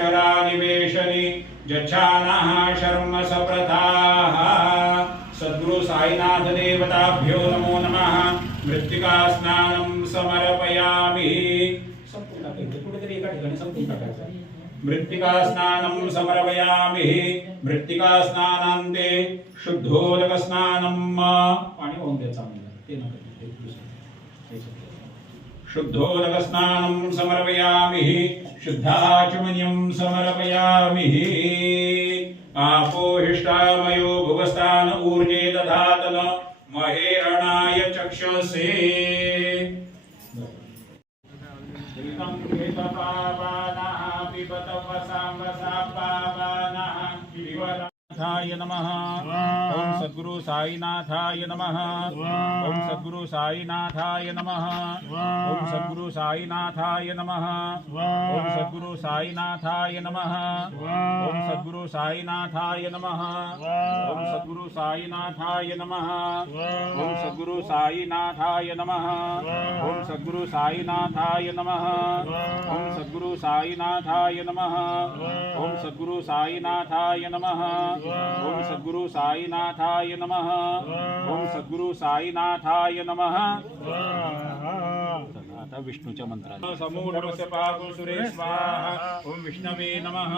अक्षरानिवेशनि जच्छानः शर्म सप्रथाः। सद्गुरु साईनाथ देवताभ्यो नमो नमः। मृत्तिका स्नानं समर्पयामि। कुठेतरी एका ठिकाणी संपून टाकायचं। मृत्तिका स्नानं समर्पयामि। मृत्तिका स्नानान्ते शुद्धोदक स्नानं पाणी वाहून द्यायचं आम्हाला ते नका शुद्धोदक स्नानं समर्पयामि। शुद्धाचमनीयं समर्पयामि। आपोहिष्टामयो भुवस्थान ऊर्जे दधातन महेरणाय चक्षसे। साईनाथाय नमः। ओम सद्गुरु साईनाथाय नमः। ओम सद्गुरु साईनाथाय नमः। ओम सद्गुरु साईनाथाय नमः। ओम सद्गुरु साईनाथाय नमः। ओम सद्गुरु साईनाथाय नमः। ओम सद्गुरु साईनाथाय नमः। ओम सद्गुरु साईनाथाय नमः। ओम सद्गुरु साईनाथाय नमः। ओम सद्गुरु साईनाथाय नमः। ओम सद्गुरु साईनाथाय नमः। ओम सद्गुरु साईनाथाय नमः। ओम सद्गुरु साईनाथाय नमः। आता विष्णूच्या मंत्राने समूढस्य पागु सुरे स्वाहा। ओम विष्णवे नमः।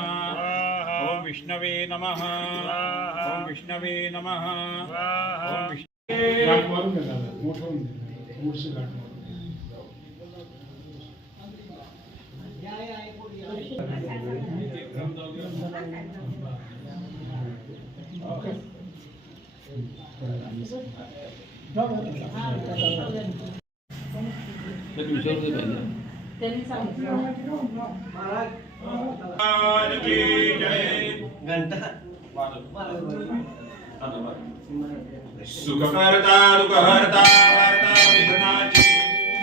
ओम विष्णवे नमः। ओम विष्णवे नमः। ओम सुखकर्ता दुःखहर्ता वार्ता विघ्नाची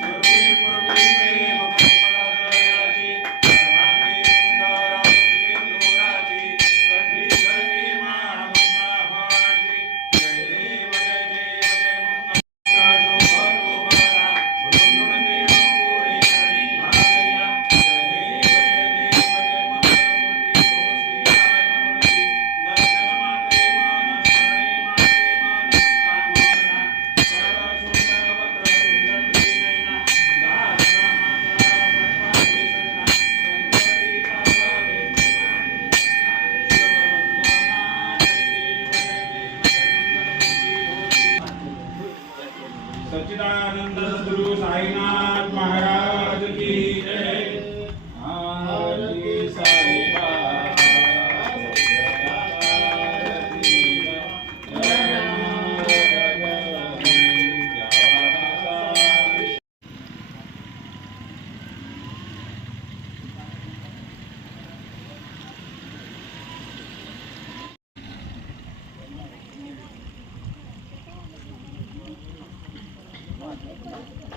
पूर्वी पूर्वी प्रेम करुणाची सर्वांगी सुंदराची दोराची कंठी करती मानवताची। जय देव जय देव जय मंगल शोभा वरुण देव पुरे करी भाग्या। जय देव जय देव जय मंगलमूर्ती हो श्रीराय मूर्ती। दर्शन मात्रे मन स्मरणे मात्रे मन कामना कर सुंदर वक्र सुंदर त्रिनयना दास रामा सारा पटपाटी सजना संकटी पावे सच्चिदानंद सद्गुरु साईनाथ महाराज की जय। आरती साई Thank you.